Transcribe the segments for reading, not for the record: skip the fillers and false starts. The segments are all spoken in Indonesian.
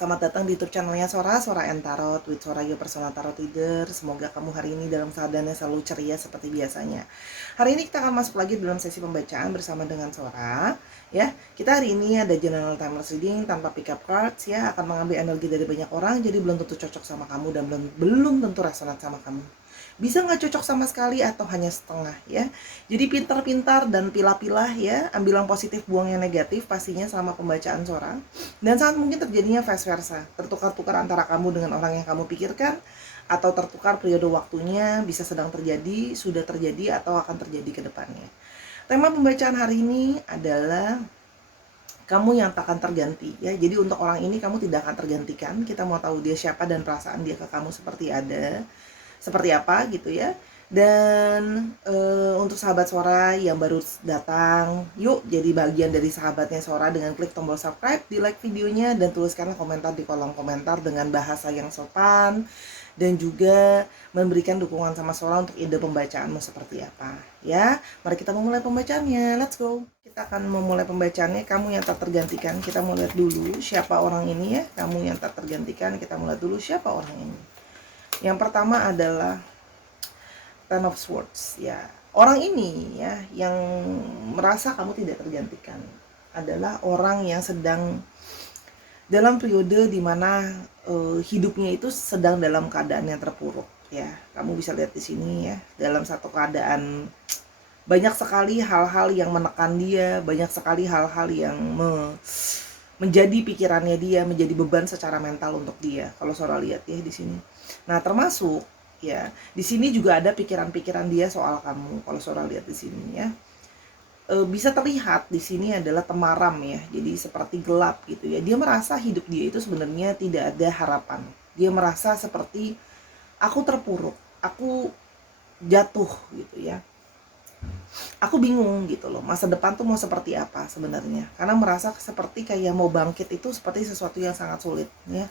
selamat datang di YouTube channelnya Sora and Tarot with Sora, your personal tarot reader. Semoga kamu hari ini dalam keadaannya selalu ceria seperti biasanya. Hari ini kita akan masuk lagi dalam sesi pembacaan bersama dengan Sora. Ya, kita hari ini ada general timeless reading tanpa pick up cards ya, akan mengambil energi dari banyak orang, jadi belum tentu cocok sama kamu dan belum tentu resonat sama kamu. Bisa nggak cocok sama sekali atau hanya setengah ya. Jadi pintar-pintar dan pilah-pilah ya, ambil yang positif, buang yang negatif pastinya selama pembacaan Sora. Dan sangat mungkin terjadinya vice versa, tertukar-tukar antara kamu dengan orang yang kamu pikirkan, atau tertukar periode waktunya, bisa sedang terjadi, sudah terjadi, atau akan terjadi ke depannya. Tema pembacaan hari ini adalah kamu yang tak akan terganti ya. Jadi untuk orang ini kamu tidak akan tergantikan. Kita mau tahu dia siapa dan perasaan dia ke kamu seperti apa gitu ya. Dan untuk sahabat Sora yang baru datang, yuk jadi bagian dari sahabatnya Sora dengan klik tombol subscribe, di like videonya, dan tuliskanlah komentar di kolom komentar dengan bahasa yang sopan, dan juga memberikan dukungan sama Sora untuk ide pembacaanmu seperti apa ya. Mari kita memulai pembacaannya, let's go. Kita akan memulai pembacaannya, kamu yang tak tergantikan. Kita mau lihat dulu siapa orang ini ya. Kamu yang tak tergantikan, kita mulai dulu siapa orang ini. Yang pertama adalah Ten of Swords ya. Orang ini ya yang merasa kamu tidak tergantikan adalah orang yang sedang dalam periode dimana hidupnya itu sedang dalam keadaan yang terpuruk ya. Kamu bisa lihat di sini ya, dalam satu keadaan banyak sekali hal-hal yang menekan dia, banyak sekali hal-hal yang menjadi pikirannya dia, menjadi beban secara mental untuk dia. Kalau Sora lihat ya di sini. Nah, termasuk ya, di sini juga ada pikiran-pikiran dia soal kamu. Kalau Sora lihat di sini ya. Bisa terlihat di sini adalah temaram ya. Jadi seperti gelap gitu ya. Dia merasa hidup dia itu sebenarnya tidak ada harapan. Dia merasa seperti aku terpuruk, aku jatuh gitu ya. Aku bingung gitu loh, masa depan tuh mau seperti apa sebenarnya. Karena merasa seperti kayak mau bangkit itu seperti sesuatu yang sangat sulit ya.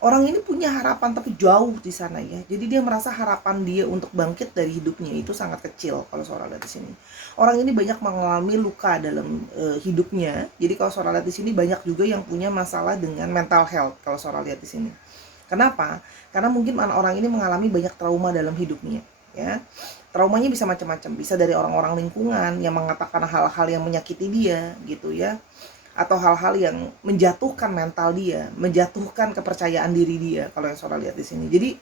Orang ini punya harapan tapi jauh di sana ya. Jadi dia merasa harapan dia untuk bangkit dari hidupnya itu sangat kecil kalau Sora lihat di sini. Orang ini banyak mengalami luka dalam hidupnya. Jadi kalau Sora lihat di sini banyak juga yang punya masalah dengan mental health kalau Sora lihat di sini. Kenapa? Karena mungkin orang ini mengalami banyak trauma dalam hidupnya ya. Traumanya bisa macam-macam, bisa dari orang-orang lingkungan yang mengatakan hal-hal yang menyakiti dia gitu ya, atau hal-hal yang menjatuhkan mental dia, menjatuhkan kepercayaan diri dia kalau yang Sora lihat di sini. Jadi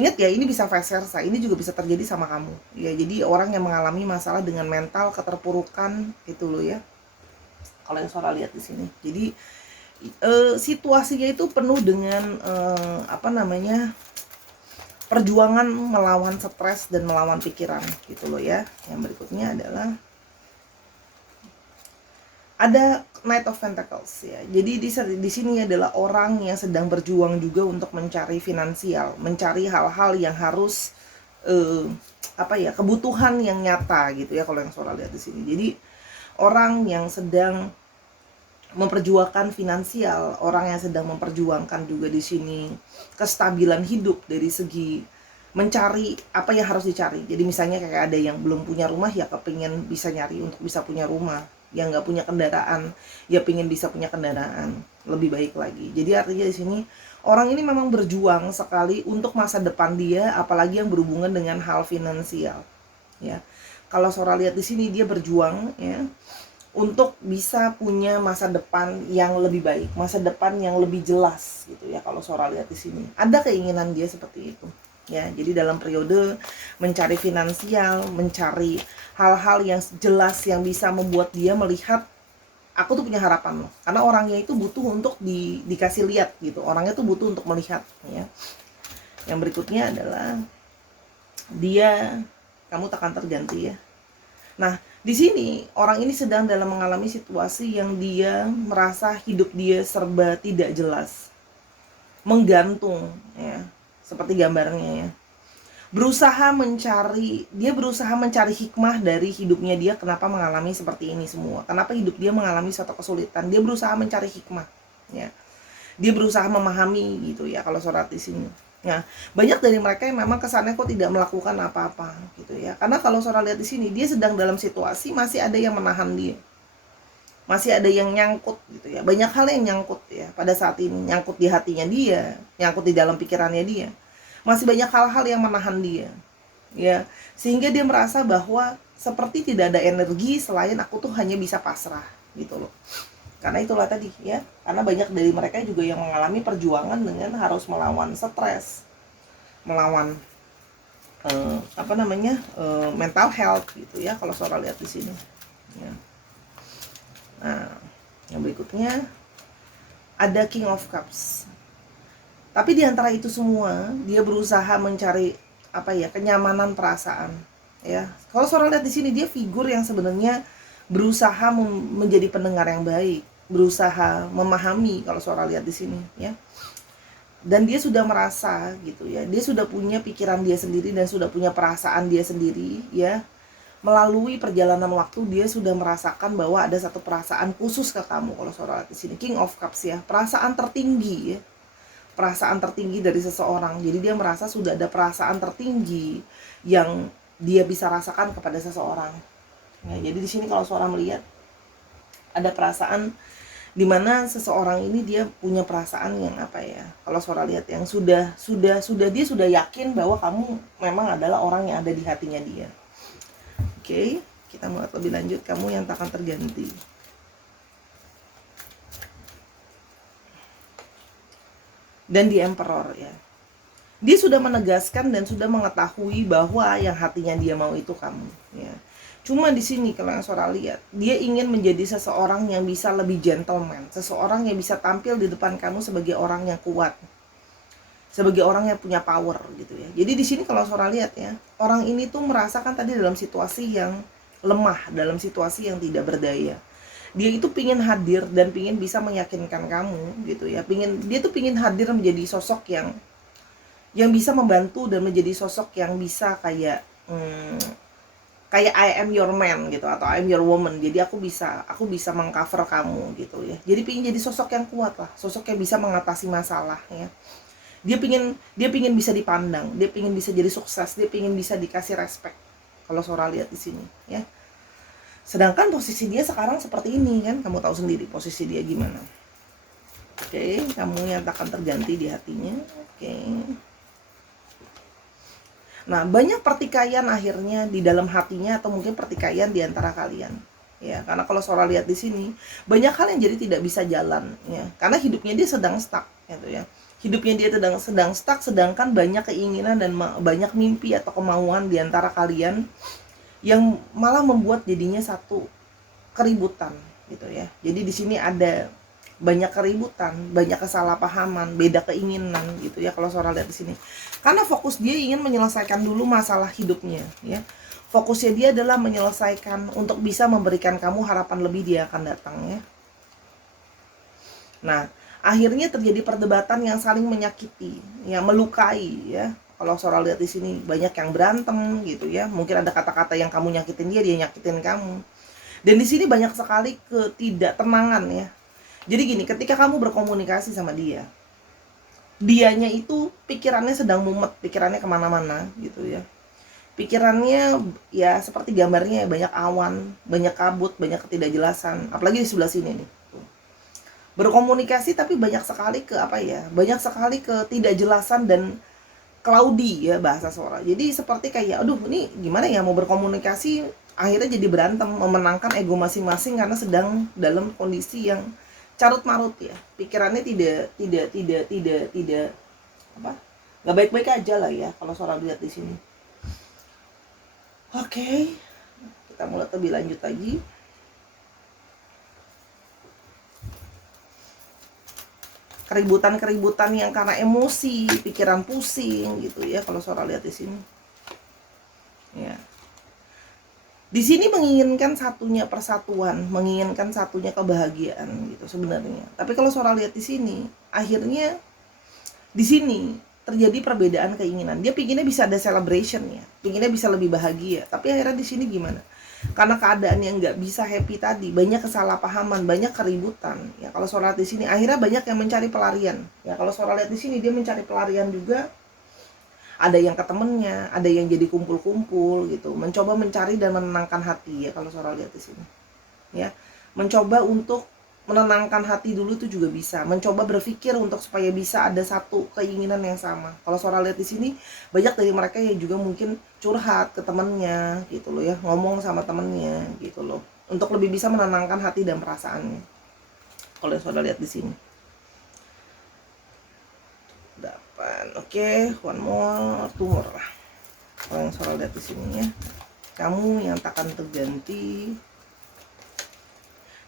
ingat ya, ini bisa vice versa, ini juga bisa terjadi sama kamu ya. Jadi orang yang mengalami masalah dengan mental, keterpurukan itu loh ya, kalau yang Sora lihat di sini. Jadi situasinya itu penuh dengan perjuangan melawan stres dan melawan pikiran gitu loh ya. Yang berikutnya adalah ada Knight of Pentacles ya. Jadi di sini adalah orang yang sedang berjuang juga untuk mencari finansial, mencari hal-hal yang harus kebutuhan yang nyata gitu ya kalau yang Sora lihat di sini. Jadi orang yang sedang memperjuangkan finansial, orang yang sedang memperjuangkan juga di sini kestabilan hidup dari segi mencari apa yang harus dicari. Jadi misalnya kayak ada yang belum punya rumah ya kepingin bisa nyari untuk bisa punya rumah, yang nggak punya kendaraan ya pingin bisa punya kendaraan lebih baik lagi. Jadi artinya di sini orang ini memang berjuang sekali untuk masa depan dia, apalagi yang berhubungan dengan hal finansial ya. Kalau Sora lihat di sini dia berjuang ya untuk bisa punya masa depan yang lebih baik, masa depan yang lebih jelas gitu ya. Kalau Sora lihat di sini ada keinginan dia seperti itu ya. Jadi dalam periode mencari finansial, mencari hal-hal yang jelas yang bisa membuat dia melihat aku tuh punya harapan loh. Karena orangnya itu butuh untuk dikasih lihat gitu. Orangnya tuh butuh untuk melihat ya. Yang berikutnya adalah kamu takkan terganti ya. Nah, di sini orang ini sedang dalam mengalami situasi yang dia merasa hidup dia serba tidak jelas, menggantung ya, seperti gambarnya ya. Berusaha mencari hikmah dari hidupnya dia, kenapa mengalami seperti ini semua, kenapa hidup dia mengalami suatu kesulitan. Dia berusaha mencari hikmah ya. Dia berusaha memahami gitu ya kalau Sora di sini. Nah, banyak dari mereka yang memang kesannya kok tidak melakukan apa-apa gitu ya. Karena kalau Sora lihat di sini, dia sedang dalam situasi masih ada yang menahan dia. masih ada yang nyangkut gitu ya, banyak hal yang nyangkut ya pada saat ini, nyangkut di hatinya dia, nyangkut di dalam pikirannya dia, masih banyak hal-hal yang menahan dia ya, sehingga dia merasa bahwa seperti tidak ada energi selain aku tuh hanya bisa pasrah gitu loh. Karena itulah tadi ya, karena banyak dari mereka juga yang mengalami perjuangan dengan harus melawan stres, melawan mental health gitu ya, kalau Sora lihat di sini ya. Nah, yang berikutnya ada King of Cups. Tapi di antara itu semua, dia berusaha mencari kenyamanan perasaan. Ya, kalau Sora lihat di sini dia figur yang sebenarnya berusaha menjadi pendengar yang baik, berusaha memahami kalau Sora lihat di sini, ya. Dan dia sudah merasa gitu ya, dia sudah punya pikiran dia sendiri dan sudah punya perasaan dia sendiri, ya. Melalui perjalanan waktu dia sudah merasakan bahwa ada satu perasaan khusus ke kamu kalau Sora lihat di sini, King of Cups ya, perasaan tertinggi ya, perasaan tertinggi dari seseorang. Jadi dia merasa sudah ada perasaan tertinggi yang dia bisa rasakan kepada seseorang. Ya, jadi di sini kalau seorang melihat ada perasaan di mana seseorang ini dia punya perasaan yang kalau seorang lihat yang dia sudah yakin bahwa kamu memang adalah orang yang ada di hatinya dia. Oke, kita melihat lebih lanjut, kamu yang tak akan terganti. Dan di Emperor ya, dia sudah menegaskan dan sudah mengetahui bahwa yang hatinya dia mau itu kamu ya. Cuma di sini kalau yang Sora lihat, dia ingin menjadi seseorang yang bisa lebih gentleman, seseorang yang bisa tampil di depan kamu sebagai orang yang kuat, sebagai orang yang punya power gitu ya. Jadi di sini kalau Sora lihat ya, orang ini tuh merasakan tadi dalam situasi yang lemah, dalam situasi yang tidak berdaya. Dia itu pingin hadir dan pingin bisa meyakinkan kamu gitu ya. Dia tuh pingin hadir menjadi sosok yang bisa membantu dan menjadi sosok yang bisa kayak I am your man gitu, atau I am your woman. Jadi aku bisa mengcover kamu gitu ya. Jadi pingin jadi sosok yang kuat lah, sosok yang bisa mengatasi masalah ya. Dia pingin bisa dipandang, dia pingin bisa jadi sukses, dia pingin bisa dikasih respect. Kalau Sora lihat di sini ya. Sedangkan posisi dia sekarang seperti ini kan, kamu tahu sendiri posisi dia gimana. Oke, kamu yang akan terganti di hatinya. Oke. Nah, banyak pertikaian akhirnya di dalam hatinya, atau mungkin pertikaian di antara kalian. Ya, karena kalau Sora lihat di sini, banyak hal yang jadi tidak bisa jalan ya. Karena hidupnya dia sedang stuck gitu ya. Hidupnya dia sedang stuck, sedangkan banyak keinginan dan banyak mimpi atau kemauan di antara kalian yang malah membuat jadinya satu keributan gitu ya. Jadi di sini ada banyak keributan, banyak kesalahpahaman, beda keinginan gitu ya kalau Sora lihat di sini. Karena fokus dia ingin menyelesaikan dulu masalah hidupnya ya. Fokusnya dia adalah menyelesaikan untuk bisa memberikan kamu harapan lebih dia akan datang ya. Nah, akhirnya terjadi perdebatan yang saling menyakiti, yang melukai ya. Kalau Sora lihat di sini banyak yang berantem gitu ya. Mungkin ada kata-kata yang kamu nyakitin dia nyakitin kamu. Dan di sini banyak sekali ketidaktenangan ya. Jadi gini, ketika kamu berkomunikasi sama dia, dianya itu pikirannya sedang mumet, pikirannya kemana-mana gitu ya. Pikirannya ya seperti gambarnya banyak awan, banyak kabut, banyak ketidakjelasan. Apalagi di sebelah sini nih. Berkomunikasi tapi banyak sekali banyak sekali ketidakjelasan dan cloudy ya bahasa Sora. Jadi seperti kayak aduh ini gimana ya mau berkomunikasi, akhirnya jadi berantem, memenangkan ego masing-masing karena sedang dalam kondisi yang carut marut ya. Pikirannya tidak nggak baik-baik aja lah ya kalau Sora lihat di sini. Oke, kita mulai lebih lanjut lagi. Keributan yang karena emosi, pikiran pusing gitu ya kalau Sora lihat di sini. Ya. Di sini menginginkan satunya persatuan, menginginkan satunya kebahagiaan gitu sebenarnya. Tapi kalau Sora lihat di sini, akhirnya di sini terjadi perbedaan keinginan. Dia pinginnya bisa ada celebration ya, pinginnya bisa lebih bahagia. Tapi akhirnya di sini gimana? Karena keadaan yang nggak bisa happy tadi, banyak kesalahpahaman, banyak keributan. Ya kalau Sora lihat di sini, akhirnya banyak yang mencari pelarian. Ya kalau Sora lihat di sini dia mencari pelarian juga. Ada yang ke temennya, ada yang jadi kumpul-kumpul gitu, mencoba mencari dan menenangkan hati ya kalau Sora lihat di sini. Ya. mencoba untuk menenangkan hati dulu itu juga bisa, mencoba berpikir untuk supaya bisa ada satu keinginan yang sama. Kalau Sora lihat di sini banyak dari mereka yang juga mungkin curhat ke temennya gitu loh ya, ngomong sama temennya gitu loh, untuk lebih bisa menenangkan hati dan perasaannya. Kalau Sora lihat di sini 8, oke, one more, tumor. Kalau yang Sora lihat di sini ya, kamu yang takkan terganti.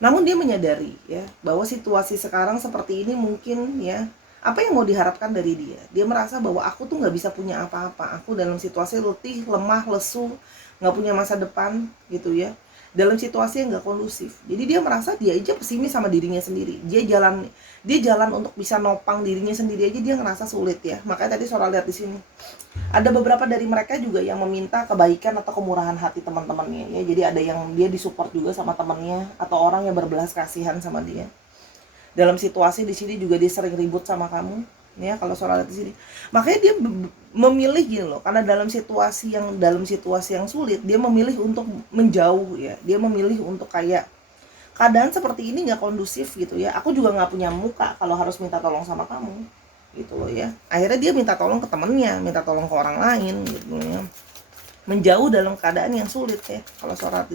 Namun dia menyadari ya bahwa situasi sekarang seperti ini mungkin ya, apa yang mau diharapkan dari dia? Dia merasa bahwa aku tuh nggak bisa punya apa-apa. Aku dalam situasi letih, lemah, lesu, nggak punya masa depan gitu ya. Dalam situasi yang nggak kondusif. Jadi dia merasa dia aja pesimis sama dirinya sendiri. Dia jalan untuk bisa nopang dirinya sendiri aja dia ngerasa sulit ya. Makanya tadi Sora lihat di sini ada beberapa dari mereka juga yang meminta kebaikan atau kemurahan hati teman-temannya ya. Jadi ada yang dia disupport juga sama temannya atau orang yang berbelas kasihan sama dia. Dalam situasi di sini juga dia sering ribut sama kamu ya, kalau Sora lihat di sini. Makanya dia memilih gitu loh, karena dalam situasi yang sulit dia memilih untuk menjauh ya. Dia memilih untuk kayak keadaan seperti ini nggak kondusif gitu ya. Aku juga nggak punya muka kalau harus minta tolong sama kamu gitu loh ya. Akhirnya dia minta tolong ke temennya, minta tolong ke orang lain gitu ya. Menjauh dalam keadaan yang sulit ya. Kalau Sora di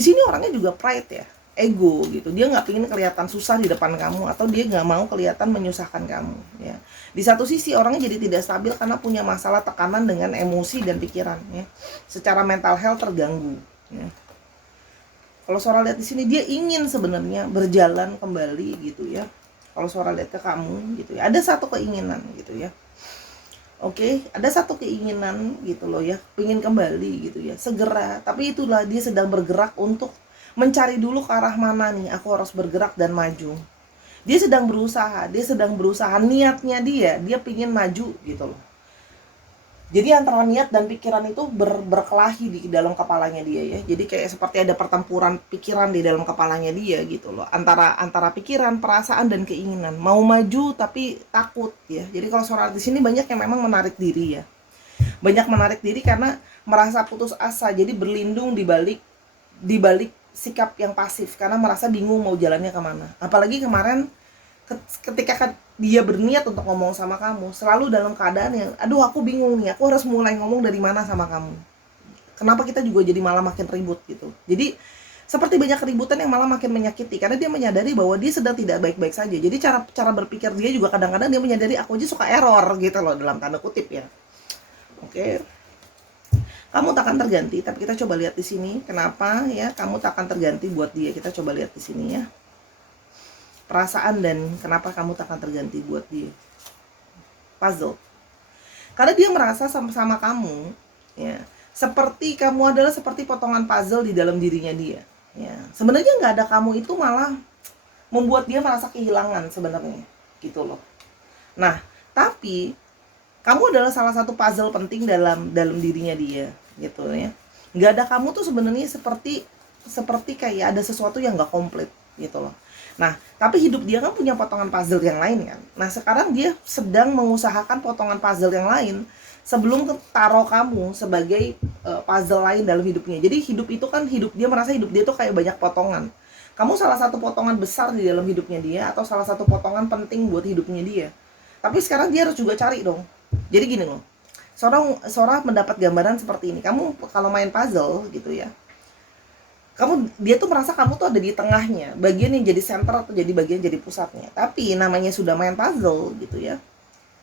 sini, orangnya juga pride ya, ego gitu. Dia nggak pengen kelihatan susah di depan kamu, atau dia nggak mau kelihatan menyusahkan kamu ya. Di satu sisi orangnya jadi tidak stabil karena punya masalah tekanan dengan emosi dan pikiran ya. Secara mental health terganggu ya. Kalau Sora lihat di sini dia ingin sebenarnya berjalan kembali gitu ya. Kalau Sora lihat ke kamu gitu ya, ada satu keinginan gitu ya. Oke, ada satu keinginan gitu loh ya, pengen kembali gitu ya, segera. Tapi itulah dia sedang bergerak untuk mencari dulu ke arah mana nih, aku harus bergerak dan maju. Dia sedang berusaha, niatnya dia pengen maju gitu loh. Jadi antara niat dan pikiran itu berkelahi di dalam kepalanya dia ya. Jadi kayak seperti ada pertempuran pikiran di dalam kepalanya dia gitu loh. Antara pikiran, perasaan dan keinginan. Mau maju tapi takut ya. Jadi kalau Sora di sini banyak yang memang menarik diri ya. Banyak menarik diri karena merasa putus asa. Jadi berlindung di balik sikap yang pasif karena merasa bingung mau jalannya kemana. Apalagi kemarin ketika dia berniat untuk ngomong sama kamu, selalu dalam keadaan yang aduh aku bingung nih, aku harus mulai ngomong dari mana sama kamu. Kenapa kita juga jadi malah makin ribut gitu. Jadi seperti banyak keributan yang malah makin menyakiti karena dia menyadari bahwa dia sedang tidak baik-baik saja. Jadi cara berpikir dia juga kadang-kadang dia menyadari aku aja suka error gitu loh, dalam tanda kutip ya. Oke. Kamu takkan terganti, tapi kita coba lihat di sini kenapa ya kamu takkan terganti buat dia. Kita coba lihat di sini ya. Perasaan dan kenapa kamu takkan terganti buat dia. Puzzle. Karena dia merasa sama-sama kamu ya, seperti kamu adalah seperti potongan puzzle di dalam dirinya dia ya. Sebenarnya nggak ada kamu itu malah membuat dia merasa kehilangan sebenarnya gitu loh. Nah, tapi kamu adalah salah satu puzzle penting dalam dirinya dia gitu ya. Nggak ada kamu tuh sebenarnya seperti kayak ada sesuatu yang nggak komplit gitu loh. Nah, tapi hidup dia kan punya potongan puzzle yang lain kan. Nah, sekarang dia sedang mengusahakan potongan puzzle yang lain sebelum taruh kamu sebagai puzzle lain dalam hidupnya. Jadi dia merasa hidup dia tuh kayak banyak potongan. Kamu salah satu potongan besar di dalam hidupnya dia atau salah satu potongan penting buat hidupnya dia. Tapi sekarang dia harus juga cari dong. Jadi gini loh. Sora mendapat gambaran seperti ini. Kamu kalau main puzzle gitu ya, dia tuh merasa kamu tuh ada di tengahnya, bagian yang jadi center atau jadi bagian jadi pusatnya. Tapi namanya sudah main puzzle gitu ya,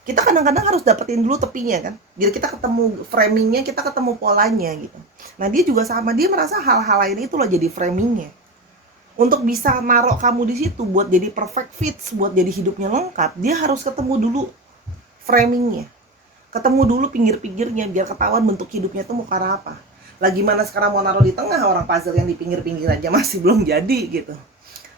kita kadang-kadang harus dapetin dulu tepinya kan, jadi kita ketemu framingnya, kita ketemu polanya gitu. Nah dia juga sama, dia merasa hal-hal lain itu loh jadi framingnya untuk bisa naruh kamu di situ buat jadi perfect fit, buat jadi hidupnya lengkap. Dia harus ketemu dulu framingnya, ketemu dulu pinggir-pinggirnya biar ketahuan bentuk hidupnya tuh mau ke arah apa. Lagi mana sekarang mau naruh di tengah, orang puzzle yang di pinggir-pinggir aja masih belum jadi gitu.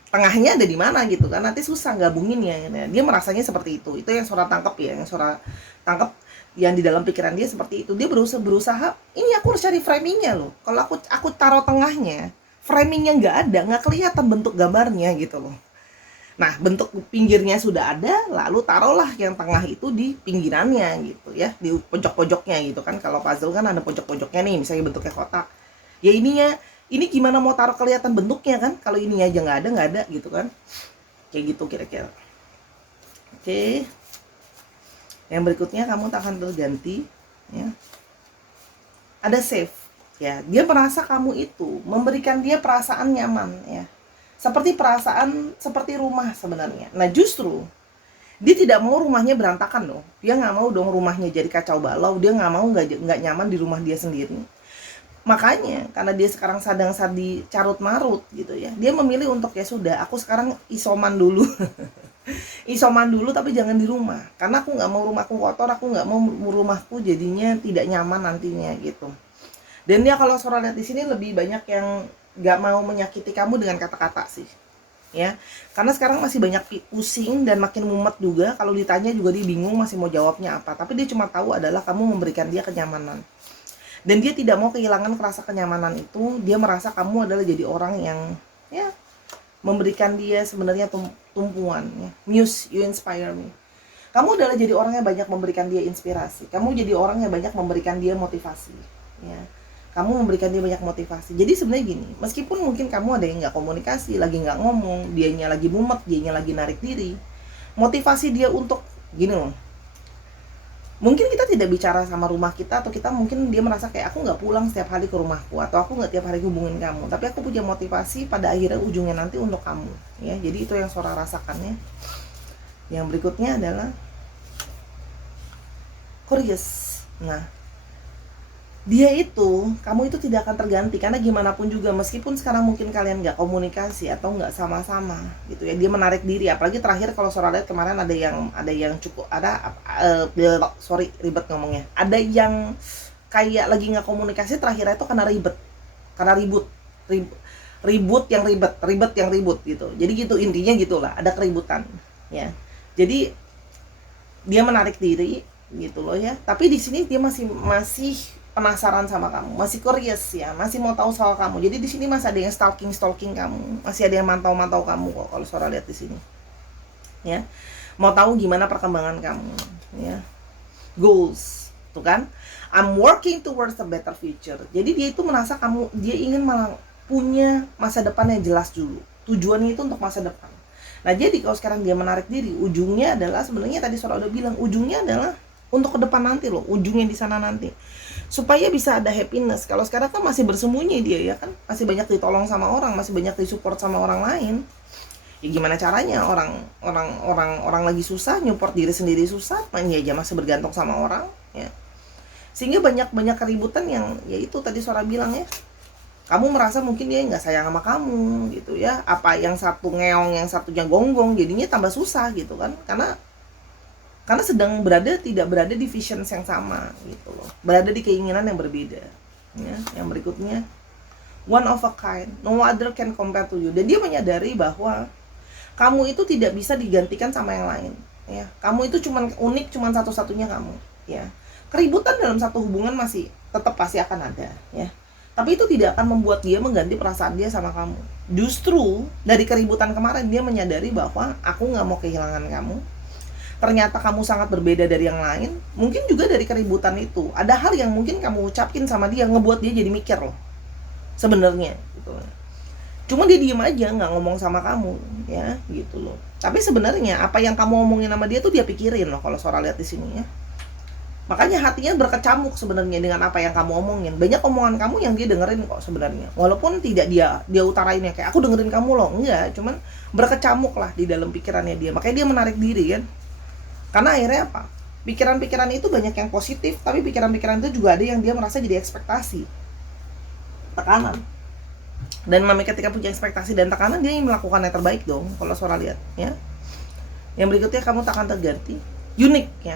Tengahnya ada di mana gitu kan, nanti susah gabunginnya. Nah, dia merasanya seperti itu yang Sora tangkap ya, yang Sora tangkap yang di dalam pikiran dia seperti itu. Dia berusaha ini aku harus cari framingnya loh. Kalau aku taruh tengahnya, framingnya nggak ada, nggak kelihatan bentuk gambarnya gitu loh. Nah, bentuk pinggirnya sudah ada, lalu taruhlah yang tengah itu di pinggirannya gitu ya, di pojok-pojoknya gitu kan. Kalau puzzle kan ada pojok-pojoknya nih, misalnya bentuknya kotak. Ya Ini gimana mau taruh kelihatan bentuknya kan? Kalau ini aja nggak ada gitu kan? Kayak gitu kira-kira. Oke. Yang berikutnya kamu tak akan terganti, ya. Ada safe, ya. Dia merasa kamu itu memberikan dia perasaan nyaman, ya. Seperti perasaan seperti rumah sebenarnya. Nah justru dia tidak mau rumahnya berantakan dong. Dia nggak mau dong rumahnya jadi kacau balau. Dia nggak mau nggak nyaman di rumah dia sendiri. Makanya karena dia sekarang sedang di carut marut gitu ya, dia memilih untuk ya sudah, aku sekarang isoman dulu. Isoman dulu tapi jangan di rumah, karena aku nggak mau rumahku kotor, aku nggak mau rumahku jadinya tidak nyaman nantinya gitu. Dan dia kalau Sora lihat di sini lebih banyak yang nggak mau menyakiti kamu dengan kata-kata sih, ya. Karena sekarang masih banyak pusing dan makin mumet juga, kalau ditanya juga dia bingung masih mau jawabnya apa. Tapi dia cuma tahu adalah kamu memberikan dia kenyamanan. Dan dia tidak mau kehilangan rasa kenyamanan itu. Dia merasa kamu adalah jadi orang yang ya memberikan dia sebenarnya tumpuan ya. Muse, you inspire me. Kamu adalah jadi orang yang banyak memberikan dia inspirasi. Kamu jadi orang yang banyak memberikan dia motivasi ya. Kamu memberikan dia banyak motivasi. Jadi sebenarnya gini, meskipun mungkin kamu ada yang nggak komunikasi, lagi nggak ngomong, dianya lagi mumet, dianya lagi narik diri, motivasi dia untuk gini loh, mungkin kita tidak bicara sama rumah kita, atau kita mungkin dia merasa kayak aku nggak pulang setiap hari ke rumahku, atau aku nggak tiap hari hubungin kamu, tapi aku punya motivasi pada akhirnya ujungnya nanti untuk kamu ya. Jadi itu yang Sora rasakan ya. Yang berikutnya adalah curious. Nah dia itu, kamu itu tidak akan terganti, karena gimana pun juga meskipun sekarang mungkin kalian nggak komunikasi atau nggak sama-sama gitu ya, dia menarik diri. Apalagi terakhir kalau Sora lihat kemarin ada yang cukup ribet ngomongnya, ada yang kayak lagi nggak komunikasi terakhir itu karena ribut yang ribut gitu. Jadi gitu intinya gitulah, ada keributan ya. Jadi dia menarik diri gitu loh ya, tapi di sini dia masih penasaran sama kamu, masih curious ya, masih mau tahu soal kamu. Jadi di sini masih ada yang stalking kamu, masih ada yang mantau kamu kok kalau Sora lihat di sini. Ya. Mau tahu gimana perkembangan kamu, ya. Goals, tuh kan? I'm working towards a better future. Jadi dia itu merasa dia ingin malah punya masa depan yang jelas dulu. Tujuannya itu untuk masa depan. Nah, jadi kalau sekarang dia menarik diri, ujungnya adalah sebenarnya tadi Sora udah bilang, ujungnya adalah untuk ke depan nanti loh, ujungnya di sana nanti. Supaya bisa ada happiness. Kalau sekarang kan masih bersembunyi dia ya kan, masih banyak ditolong sama orang, masih banyak disupport sama orang lain. Ya gimana caranya orang lagi susah, nyupport diri sendiri susah, ya aja masih bergantung sama orang ya. Sehingga banyak keributan yang ya itu tadi Sora bilang ya. Kamu merasa mungkin dia nggak sayang sama kamu gitu ya. Apa yang satu ngeong, yang satunya gonggong, jadinya tambah susah gitu kan. Karena tidak berada di vision yang sama gitu loh, berada di keinginan yang berbeda ya. Yang berikutnya, one of a kind, no other can compare to you. Dan dia menyadari bahwa kamu itu tidak bisa digantikan sama yang lain ya. Kamu itu cuman unik, cuman satu-satunya kamu ya. Keributan dalam satu hubungan masih tetap pasti akan ada ya, tapi itu tidak akan membuat dia mengganti perasaan dia sama kamu. Justru dari keributan kemarin dia menyadari bahwa aku nggak mau kehilangan kamu. Ternyata kamu sangat berbeda dari yang lain. Mungkin juga dari keributan itu ada hal yang mungkin kamu ucapin sama dia, ngebuat dia jadi mikir loh sebenarnya gitu. Cuma dia diem aja, nggak ngomong sama kamu ya gitu loh. Tapi sebenarnya apa yang kamu omongin sama dia tuh dia pikirin loh kalau Sora lihat di sini ya. Makanya hatinya berkecamuk sebenarnya dengan apa yang kamu omongin. Banyak omongan kamu yang dia dengerin kok sebenarnya, walaupun tidak dia utarain ya kayak aku dengerin kamu loh, enggak, cuman berkecamuk lah di dalam pikirannya dia. Makanya dia menarik diri kan. Karena akhirnya apa? Pikiran-pikiran itu banyak yang positif, tapi pikiran-pikiran itu juga ada yang dia merasa jadi ekspektasi, tekanan. Dan namanya ketika punya ekspektasi dan tekanan, dia ingin melakukan yang terbaik dong kalau Sora lihat ya. Yang berikutnya, kamu tak akan terganti, unik ya.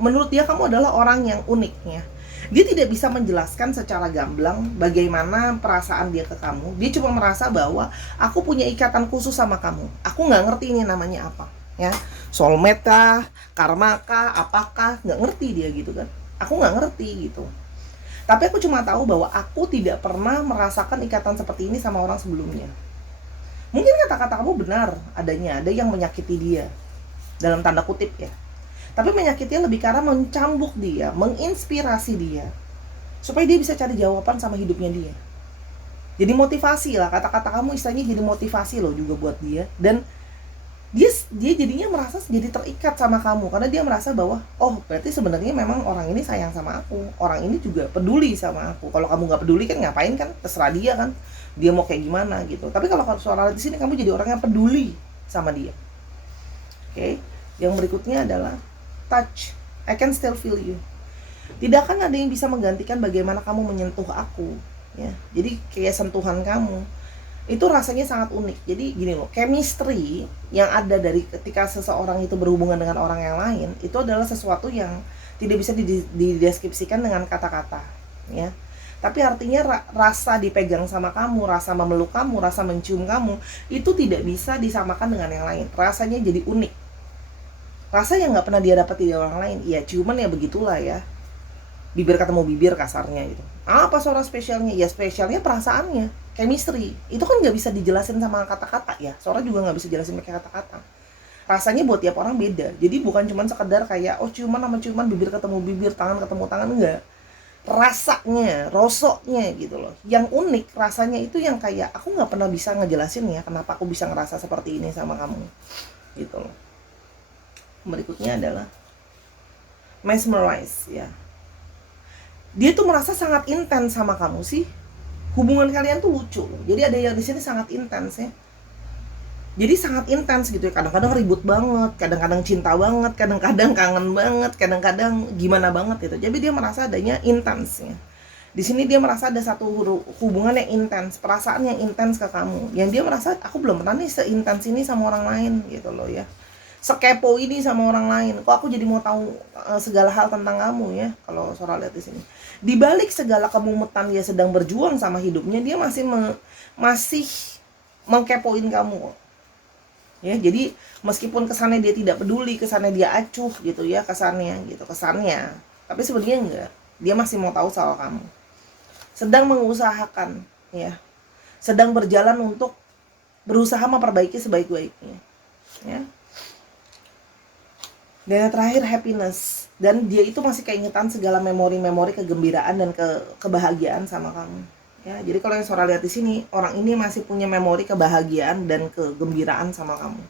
Menurut dia kamu adalah orang yang unik ya. Dia tidak bisa menjelaskan secara gamblang bagaimana perasaan dia ke kamu. Dia cuma merasa bahwa aku punya ikatan khusus sama kamu. Aku nggak ngerti ini namanya apa ya, soulmate kah, karma kah, apakah, nggak ngerti dia gitu kan. Aku nggak ngerti gitu. Tapi aku cuma tahu bahwa aku tidak pernah merasakan ikatan seperti ini sama orang sebelumnya. Mungkin kata-kata kamu benar adanya, ada yang menyakiti dia dalam tanda kutip ya. Tapi menyakitinya lebih karena mencambuk dia, menginspirasi dia supaya dia bisa cari jawaban sama hidupnya dia. Jadi motivasi lah, kata-kata kamu istilahnya jadi motivasi loh juga buat dia. Dan dia jadinya merasa jadi terikat sama kamu karena dia merasa bahwa oh berarti sebenarnya memang orang ini sayang sama aku, orang ini juga peduli sama aku. Kalau kamu nggak peduli kan ngapain, kan terserah dia kan, dia mau kayak gimana gitu. Tapi kalau soal di sini kamu jadi orang yang peduli sama dia. Oke. Yang berikutnya adalah touch. I can still feel you. Tidak akan ada yang bisa menggantikan bagaimana kamu menyentuh aku, ya. Jadi kayak sentuhan kamu itu rasanya sangat unik. Jadi gini loh, chemistry yang ada dari ketika seseorang itu berhubungan dengan orang yang lain itu adalah sesuatu yang tidak bisa dideskripsikan dengan kata-kata, ya. Tapi artinya rasa dipegang sama kamu, rasa memeluk kamu, rasa mencium kamu itu tidak bisa disamakan dengan yang lain. Rasanya jadi unik. Rasa yang nggak pernah dia dapat di orang lain. Ya ciuman ya begitulah ya. Bibir ketemu bibir kasarnya gitu. Apa suara spesialnya? Ya spesialnya perasaannya, chemistry. Itu kan nggak bisa dijelasin sama kata-kata ya. Suara juga nggak bisa dijelasin pakai kata-kata. Rasanya buat tiap orang beda. Jadi bukan cuma sekedar kayak oh ciuman sama ciuman, bibir ketemu bibir, tangan ketemu tangan, enggak. Rasanya, rosoknya gitu loh. Yang unik rasanya itu yang kayak aku nggak pernah bisa ngejelasin ya kenapa aku bisa ngerasa seperti ini sama kamu. Gitu loh. Berikutnya adalah mesmerize ya. Dia tuh merasa sangat intens sama kamu sih. Hubungan kalian tuh lucu loh. Jadi ada yang di sini sangat intens ya. Jadi sangat intens gitu ya. Kadang-kadang ribut banget, kadang-kadang cinta banget, kadang-kadang kangen banget, kadang-kadang gimana banget gitu. Jadi dia merasa adanya intensnya. Di sini dia merasa ada satu hubungan yang intens, perasaan yang intens ke kamu. Yang dia merasa aku belum pernah nih seintens ini sama orang lain gitu loh ya. Sekepo ini sama orang lain. Kok aku jadi mau tahu segala hal tentang kamu ya. Kalau Sora lihat di sini. Di balik segala kemumetan dia sedang berjuang sama hidupnya, dia masih mengkepoin kamu. Ya, jadi meskipun kesannya dia tidak peduli, kesannya dia acuh gitu ya, kesannya. Tapi sebenarnya enggak. Dia masih mau tahu soal kamu. Sedang mengusahakan ya. Sedang berjalan untuk berusaha memperbaiki sebaik-baiknya. Ya. Dan yang terakhir happiness, dan dia itu masih keingetan segala memori-memori kegembiraan dan kebahagiaan sama kamu ya. Jadi kalau yang Sora lihat di sini, orang ini masih punya memori kebahagiaan dan kegembiraan sama kamu.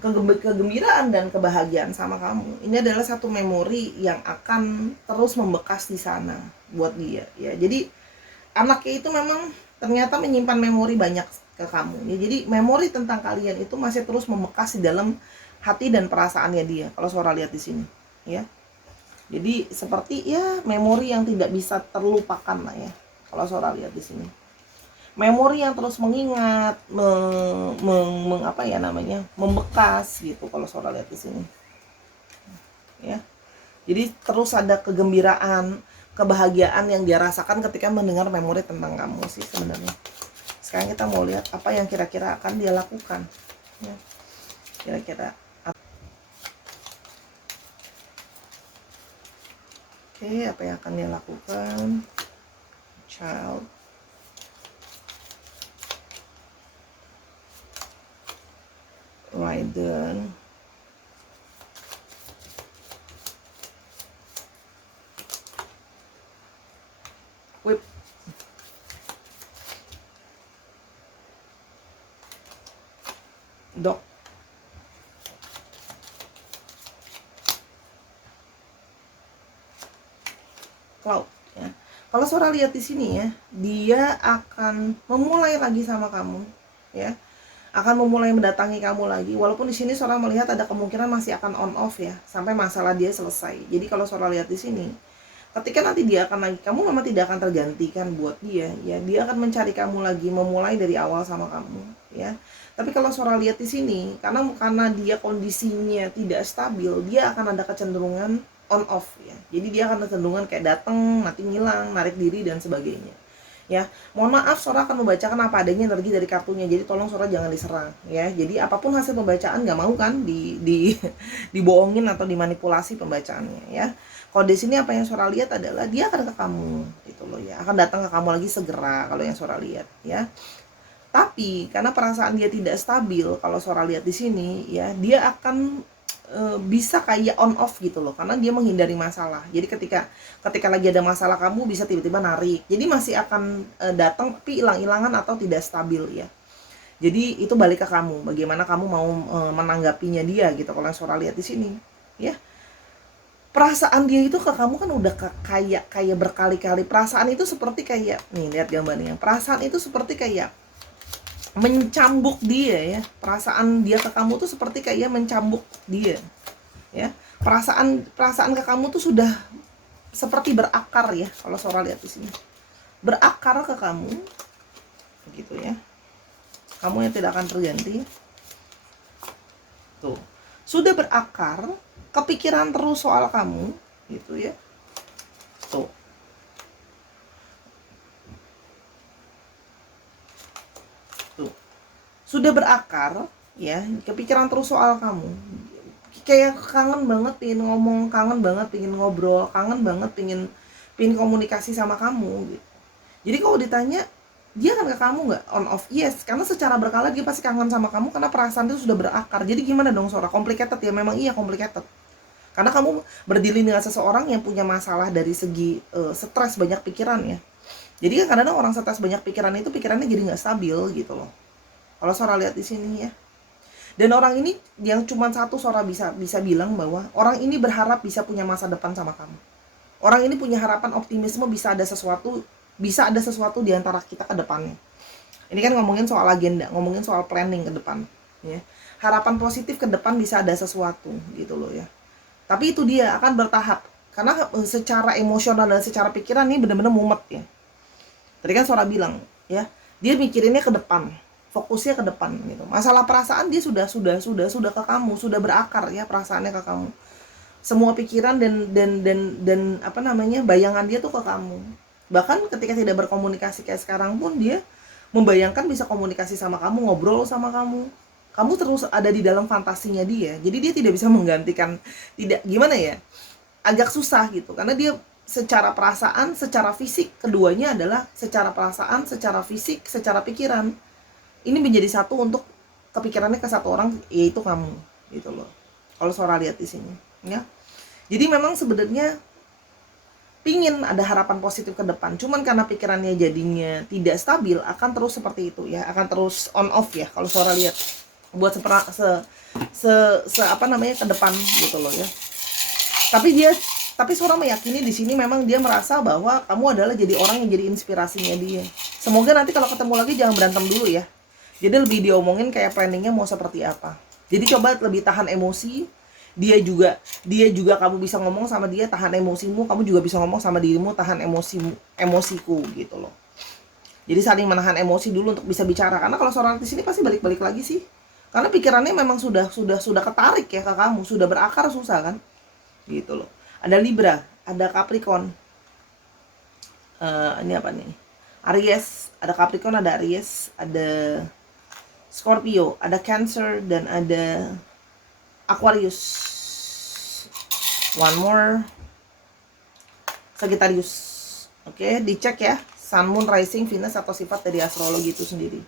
Kegembiraan dan kebahagiaan sama kamu ini adalah satu memori yang akan terus membekas di sana buat dia ya. Jadi anaknya itu memang ternyata menyimpan memori banyak ke kamu ya. Jadi memori tentang kalian itu masih terus membekas di dalam hati dan perasaannya dia kalau Sora lihat di sini ya. Jadi seperti ya memori yang tidak bisa terlupakan lah ya kalau Sora lihat di sini. Memori yang terus mengingat, membekas gitu kalau Sora lihat di sini. Ya. Jadi terus ada kegembiraan, kebahagiaan yang dia rasakan ketika mendengar memori tentang kamu sih sebenarnya. Sekarang kita mau lihat apa yang kira-kira akan dia lakukan ya. Kira-kira Oke, apa yang akan dia lakukan? Child. Raiden. Whip. Dog. Cloud ya. Kalau Sora lihat di sini ya, dia akan memulai lagi sama kamu ya. Akan memulai mendatangi kamu lagi. Walaupun di sini Sora melihat ada kemungkinan masih akan on off ya sampai masalah dia selesai. Jadi kalau Sora lihat di sini, ketika nanti dia akan lagi, kamu memang tidak akan tergantikan buat dia ya. Dia akan mencari kamu lagi, memulai dari awal sama kamu ya. Tapi kalau Sora lihat di sini, karena dia kondisinya tidak stabil, dia akan ada kecenderungan on off ya. Jadi dia akan kecenderungan kayak datang, nanti ngilang, narik diri dan sebagainya. Ya, mohon maaf Sora akan membacakan apa adanya energi dari kartunya. Jadi tolong Sora jangan diserang ya. Jadi apapun hasil pembacaan nggak mau kan dibohongin atau dimanipulasi pembacaannya ya. Kalau di sini apa yang Sora lihat adalah dia akan ke kamu gitu loh ya. Akan datang ke kamu lagi segera kalau yang Sora lihat ya. Tapi karena perasaan dia tidak stabil kalau Sora lihat di sini ya, dia akan bisa kayak on off gitu loh, karena dia menghindari masalah. Jadi ketika lagi ada masalah kamu bisa tiba-tiba narik. Jadi masih akan datang tapi hilang-hilangan atau tidak stabil ya. Jadi itu balik ke kamu, bagaimana kamu mau menanggapinya dia gitu. Kalau yang Sora lihat di sini, ya perasaan dia itu ke kamu kan udah kayak berkali-kali. Perasaan itu seperti kayak nih, lihat gambarnya. Perasaan itu seperti kayak mencambuk dia ya. Perasaan dia ke kamu tuh seperti kayak mencambuk dia ya. Perasaan ke kamu tuh sudah seperti berakar ya, kalau Sora lihat di sini. Berakar ke kamu gitu ya. Kamu yang tidak akan terganti. Tuh. Sudah berakar, kepikiran terus soal kamu gitu ya. Tuh. Sudah berakar ya, kepikiran terus soal kamu, kayak kangen banget pingin ngomong, kangen banget pingin ngobrol, kangen banget pingin komunikasi sama kamu gitu. Jadi kalau ditanya dia kan ke kamu nggak on off, yes, karena secara berkala dia pasti kangen sama kamu karena perasaan itu sudah berakar. Jadi gimana dong Sora? Complicated ya, memang iya complicated, karena kamu berdiri dengan seseorang yang punya masalah dari segi stres, banyak pikiran ya. Jadi kan kadang-kadang orang stres banyak pikiran itu pikirannya jadi nggak stabil gitu loh, kalau Sora lihat di sini ya. Dan orang ini yang cuma satu Sora bisa bilang bahwa orang ini berharap bisa punya masa depan sama kamu. Orang ini punya harapan, optimisme bisa ada sesuatu di antara kita ke depannya. Ini kan ngomongin soal agenda, ngomongin soal planning ke depan ya. Harapan positif ke depan bisa ada sesuatu gitu loh ya. Tapi itu dia akan bertahap, karena secara emosional dan secara pikiran ini benar-benar mumet ya. Tadi kan Sora bilang ya, dia mikirinnya ke depan, fokusnya ke depan gitu. Masalah perasaan dia sudah ke kamu, sudah berakar ya perasaannya ke kamu. Semua pikiran dan apa namanya, bayangan dia tuh ke kamu. Bahkan ketika tidak berkomunikasi kayak sekarang pun dia membayangkan bisa komunikasi sama kamu, ngobrol sama kamu. Kamu terus ada di dalam fantasinya dia. Jadi dia tidak bisa menggantikan, tidak gimana ya? Agak susah gitu, karena dia secara perasaan, secara fisik, keduanya adalah secara perasaan, secara fisik, secara pikiran. Ini menjadi satu untuk kepikirannya ke satu orang, yaitu kamu gitu loh. Kalau Sora lihat di sini ya. Jadi memang sebenarnya pingin ada harapan positif ke depan, cuman karena pikirannya jadinya tidak stabil, akan terus seperti itu ya, akan terus on off ya kalau Sora lihat, buat apa namanya, ke depan gitu loh ya. Tapi Sora meyakini di sini memang dia merasa bahwa kamu adalah jadi orang yang jadi inspirasinya dia. Semoga nanti kalau ketemu lagi jangan berantem dulu ya. Jadi lebih diomongin kayak planningnya mau seperti apa. Jadi coba lebih tahan emosi. Dia juga kamu bisa ngomong sama dia, tahan emosimu, kamu juga bisa ngomong sama dirimu, tahan emosiku gitu loh. Jadi saling menahan emosi dulu untuk bisa bicara, karena kalau seorang di sini pasti balik-balik lagi sih. Karena pikirannya memang sudah ketarik ya ke kamu, sudah berakar, susah kan? Gitu loh. Ada Libra, ada Capricorn. Ini apa nih? Aries, ada Capricorn, ada Aries, ada Scorpio, ada Cancer, dan ada Aquarius. One more, Sagittarius. Oke, dicek ya, Sun, Moon, Rising, Venus atau sifat dari astrologi itu sendiri.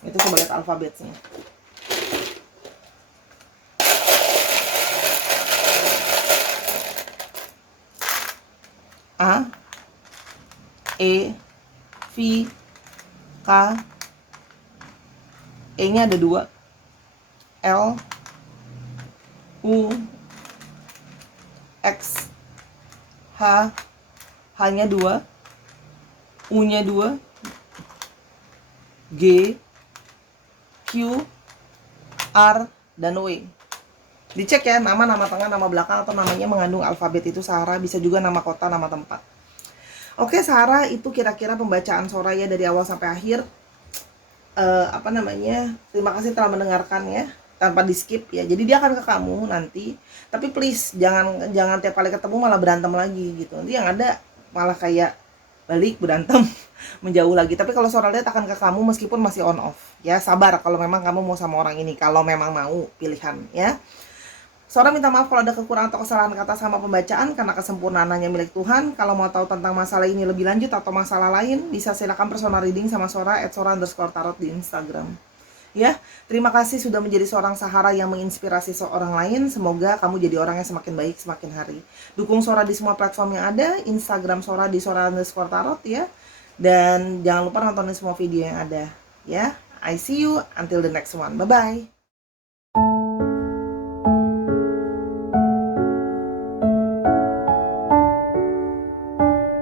Itu coba lihat alfabetnya. A, E, V, K, E-nya ada 2, L, U, X, H, H-nya 2, U-nya 2, G, Q, R, dan W. Dicek ya, nama tengah, nama belakang, atau namanya mengandung alfabet itu Sahara, bisa juga nama kota, nama tempat. Oke Sahara, itu kira-kira pembacaan Sora ya dari awal sampai akhir. Terima kasih telah mendengarkan ya, tanpa di skip ya. Jadi dia akan ke kamu nanti, tapi please jangan tiap kali ketemu malah berantem lagi gitu. Nanti yang ada malah kayak balik berantem menjauh lagi. Tapi kalau Sora lihat akan ke kamu meskipun masih on off ya. Sabar kalau memang kamu mau sama orang ini, kalau memang mau pilihan ya. Sora minta maaf kalau ada kekurangan atau kesalahan kata sama pembacaan, karena kesempurnaan hanya milik Tuhan. Kalau mau tahu tentang masalah ini lebih lanjut atau masalah lain, bisa silakan personal reading sama Sora @sora_tarot di Instagram. Ya, terima kasih sudah menjadi seorang sahara yang menginspirasi seorang lain. Semoga kamu jadi orang yang semakin baik semakin hari. Dukung Sora di semua platform yang ada, Instagram Sora di Sora_tarot ya. Dan jangan lupa nontonin semua video yang ada ya. I see you until the next one. Bye bye.